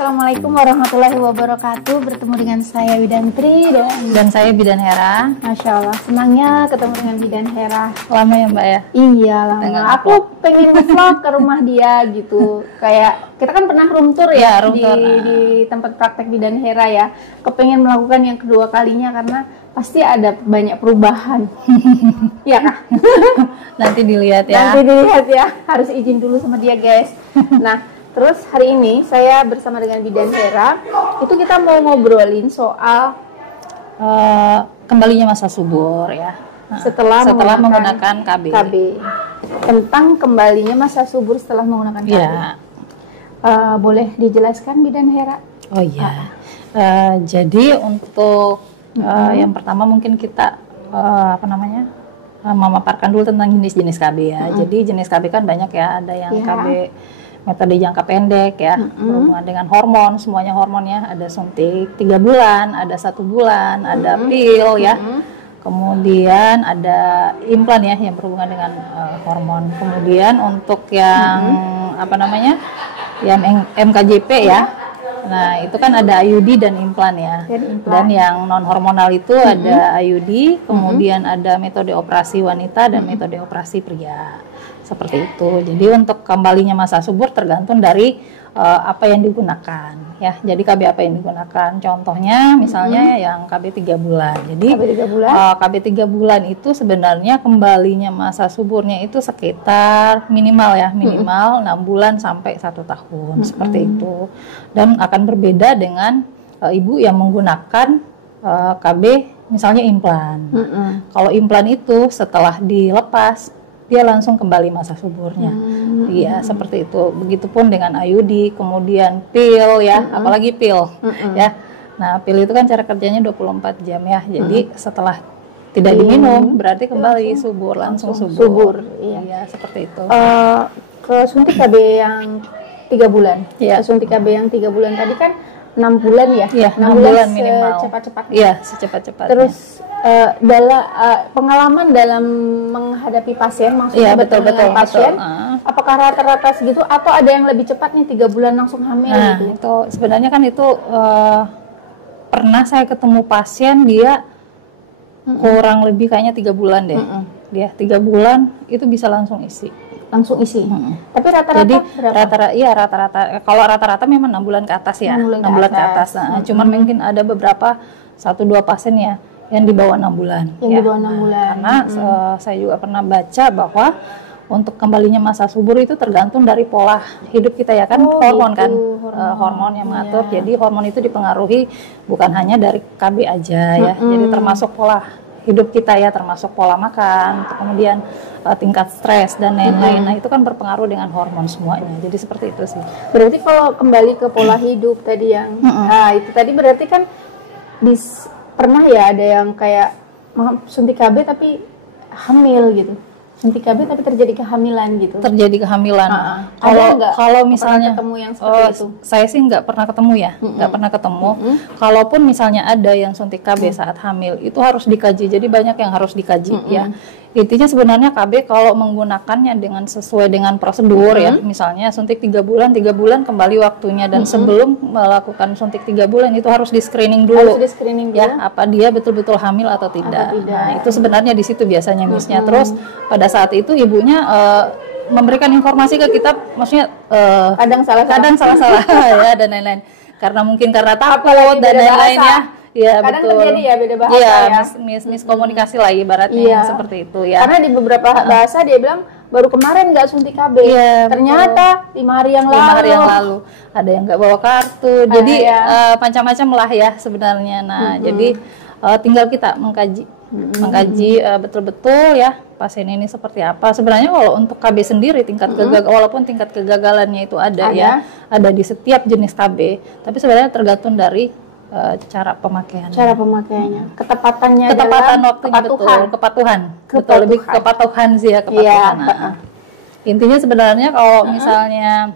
Assalamualaikum warahmatullahi wabarakatuh. Bertemu dengan saya Widantri dan saya Bidan Hera. Masya Allah, senangnya ketemu dengan Bidan Hera. Lama ya Mbak ya? Iya lama. Aku pengen vlog ke rumah dia gitu. Kayak kita kan pernah room tour ya, di tempat praktek Bidan Hera ya. Kepengen melakukan yang kedua kalinya karena pasti ada banyak perubahan. Iya kah? Nanti dilihat ya. Nanti dilihat ya. Harus izin dulu sama dia guys. Nah, terus hari ini saya bersama dengan Bidan Hera, itu kita mau ngobrolin soal kembalinya masa subur ya. Setelah menggunakan KB. Tentang kembalinya masa subur setelah menggunakan KB. Ya. Boleh dijelaskan Bidan Hera? Oh iya. Jadi untuk yang pertama mungkin kita memaparkan dulu tentang jenis-jenis KB ya. Jadi jenis KB kan banyak ya, ada yang KB metode jangka pendek ya, berhubungan dengan hormon, semuanya hormonnya, ada suntik 3 bulan, ada 1 bulan, ada pil ya, kemudian ada implan ya yang berhubungan dengan hormon. Kemudian untuk yang yang MKJP ya, nah itu kan ada IUD dan implan ya, dan yang non hormonal itu ada IUD, kemudian ada metode operasi wanita dan metode operasi pria. Seperti itu. Jadi untuk kembalinya masa subur tergantung dari apa yang digunakan ya. Jadi KB apa yang digunakan. Contohnya misalnya yang KB 3 bulan. Jadi KB 3 bulan itu sebenarnya kembalinya masa suburnya itu sekitar minimal 6 bulan sampai 1 tahun seperti itu. Dan akan berbeda dengan ibu yang menggunakan KB misalnya implan. Kalau implan itu setelah dilepas dia langsung kembali masa suburnya. Iya, seperti itu. Begitupun dengan IUD, kemudian pil ya, apalagi pil ya. Nah, pil itu kan cara kerjanya 24 jam ya. Jadi setelah tidak diminum berarti kembali langsung subur. Iya, seperti itu. Ke suntik KB yang 3 bulan. Ya. Ke suntik KB yang 3 bulan tadi kan 6 bulan ya? Iya, 6 bulan minimal. Secepat-cepatnya. Iya, secepat-cepatnya. Terus dalam pengalaman dalam menghadapi pasien, maksudnya betul. pasien, apakah rata-rata segitu atau ada yang lebih cepat nih 3 bulan langsung hamil gitu? Itu sebenarnya kan itu pernah saya ketemu pasien dia kurang lebih kayaknya 3 bulan deh. Dia 3 bulan itu bisa langsung isi. Tapi rata-rata kalau rata-rata memang 6 bulan ke atas ya. 6 bulan ke atas. Nah, cuman mungkin ada beberapa 1-2 pasien ya yang di bawah 6 bulan. Di bawah 6 bulan. Karena saya juga pernah baca bahwa untuk kembalinya masa subur itu tergantung dari pola hidup kita ya kan, hormon kan, hormon yang mengatur. Jadi hormon itu dipengaruhi bukan hanya dari KB aja ya. Jadi termasuk pola hidup kita ya, termasuk pola makan, kemudian tingkat stres dan lain-lain. Nah, itu kan berpengaruh dengan hormon semuanya. Jadi seperti itu sih. Berarti kalau kembali ke pola hidup tadi yang itu tadi berarti kan pernah ya ada yang kayak suntik KB tapi hamil gitu. Suntik KB tapi terjadi kehamilan gitu. Kalau misalnya ketemu yang seperti itu. Saya sih nggak pernah ketemu ya, nggak pernah ketemu. Kalaupun misalnya ada yang suntik KB saat hamil, itu harus dikaji. Jadi banyak yang harus dikaji ya. Intinya sebenarnya KB kalau menggunakannya dengan sesuai dengan prosedur ya, misalnya suntik 3 bulan kembali waktunya, dan sebelum melakukan suntik 3 bulan itu harus di screening dulu. Ya, apa dia betul-betul hamil atau tidak. Nah, itu sebenarnya di situ biasanya missnya. Terus pada saat itu ibunya memberikan informasi ke kita, maksudnya kadang salah ya dan lain-lain. Karena mungkin karena takut dan lain-lain ya. Iya, kadang betul. terjadi ya beda bahasa ya. Miskomunikasi lah ibaratnya seperti itu ya. Karena di beberapa bahasa dia bilang baru kemarin nggak suntik KB. Ternyata 5 hari yang lalu. Ada yang nggak bawa kartu. Jadi macam-macam lah ya sebenarnya. Nah, jadi tinggal kita mengkaji betul-betul ya pasien ini seperti apa. Sebenarnya kalau untuk KB sendiri walaupun tingkat kegagalannya itu ada di setiap jenis KB, tapi sebenarnya tergantung dari cara pemakaiannya, ketepatan waktunya, kepatuhan lebih kepatuhan sih ya, kepatuhan. Intinya sebenarnya kalau misalnya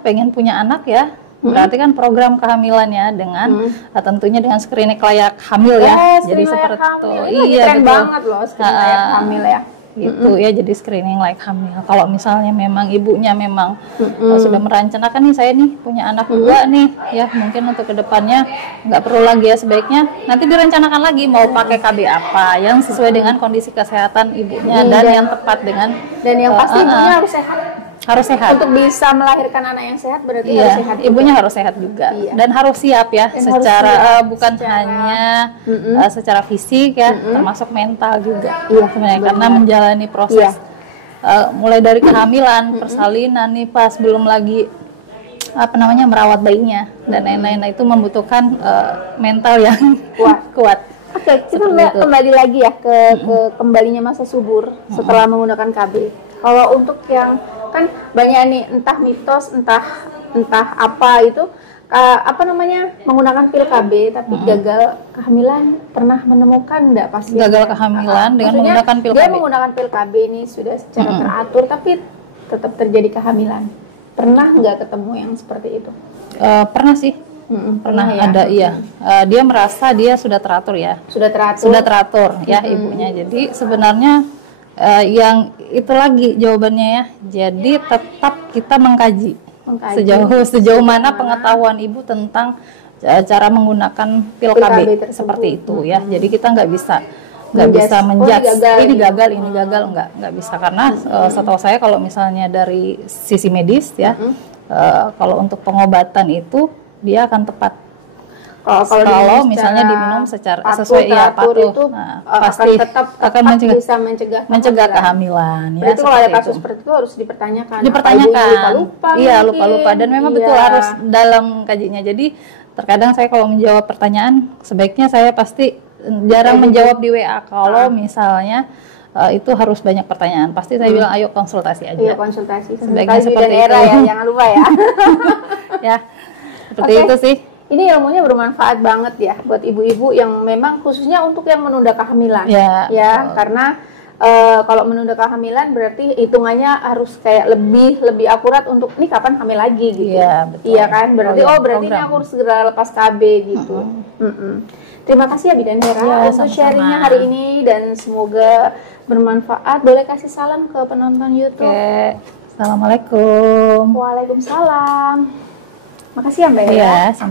pengen punya anak ya, berarti kan program kehamilannya dengan tentunya dengan screening layak hamil ya. Jadi seperti itu. Iya, keren banget loh screening layak hamil ya. gitu ya. Jadi screening like hamil. Kalau misalnya memang ibunya memang sudah merencanakan nih, saya nih punya anak dua nih ya, mungkin untuk kedepannya nggak perlu lagi ya, sebaiknya nanti direncanakan lagi mau pakai KB apa yang sesuai dengan kondisi kesehatan ibunya dan yang tepat dengan yang pasti ibunya harus sehat. Harus sehat. Untuk bisa melahirkan anak yang sehat berarti harus sehat. Ibunya harus sehat juga dan harus siap ya, dan secara bukan hanya secara fisik ya, termasuk mental juga. Sebenarnya karena menjalani proses mulai dari kehamilan, persalinan nih, pas belum lagi merawat bayinya dan lain-lain, itu membutuhkan mental yang kuat. Oke, kita kembali lagi ya ke kembalinya masa subur setelah menggunakan KB. Kalau untuk yang kan banyak nih, entah mitos, entah apa itu menggunakan pil KB tapi gagal kehamilan, pernah menemukan enggak pasien gagal kehamilan dengan menggunakan pil KB? Dia menggunakan pil KB ini sudah secara teratur tapi tetap terjadi kehamilan. Pernah nggak ketemu yang seperti itu? Pernah sih. Pernah ya? Ada, iya. Dia merasa dia sudah teratur ya. Sudah teratur ya ibunya. Jadi sebenarnya yang itu lagi jawabannya ya. Jadi tetap kita mengkaji. Sejauh mana pengetahuan ibu tentang cara menggunakan pil KB seperti itu ya. Jadi kita nggak bisa menjudge ini gagal nggak bisa, karena setahu saya kalau misalnya dari sisi medis ya, kalau untuk pengobatan itu dia akan tepat. Kalau misalnya diminum secara sesuai patuh itu pasti akan mencegah kehamilan. Berarti kalau ada kasus seperti itu harus dipertanyakan. Lupa-lupa dan memang betul harus dalam kajiannya. Jadi terkadang saya kalau menjawab pertanyaan, sebaiknya saya pasti jarang menjawab di WA. Kalau misalnya itu harus banyak pertanyaan, pasti saya bilang ayo konsultasi aja. Iya, konsultasi. Sebaiknya seperti itu ya, jangan lupa ya. Ya, seperti itu sih. Ini ilmunya bermanfaat banget ya buat ibu-ibu yang memang khususnya untuk yang menunda kehamilan. Ya, karena kalau menunda kehamilan berarti hitungannya harus kayak lebih akurat untuk nih kapan hamil lagi gitu. Iya, betul. Iya kan? Berarti berarti ini aku harus segera lepas KB gitu. Terima kasih ya Bidan Hera untuk sharingnya hari ini dan semoga bermanfaat. Boleh kasih salam ke penonton YouTube? Oke. Assalamualaikum. Waalaikumsalam. Makasih ya Mbak Hera. Iya, sama.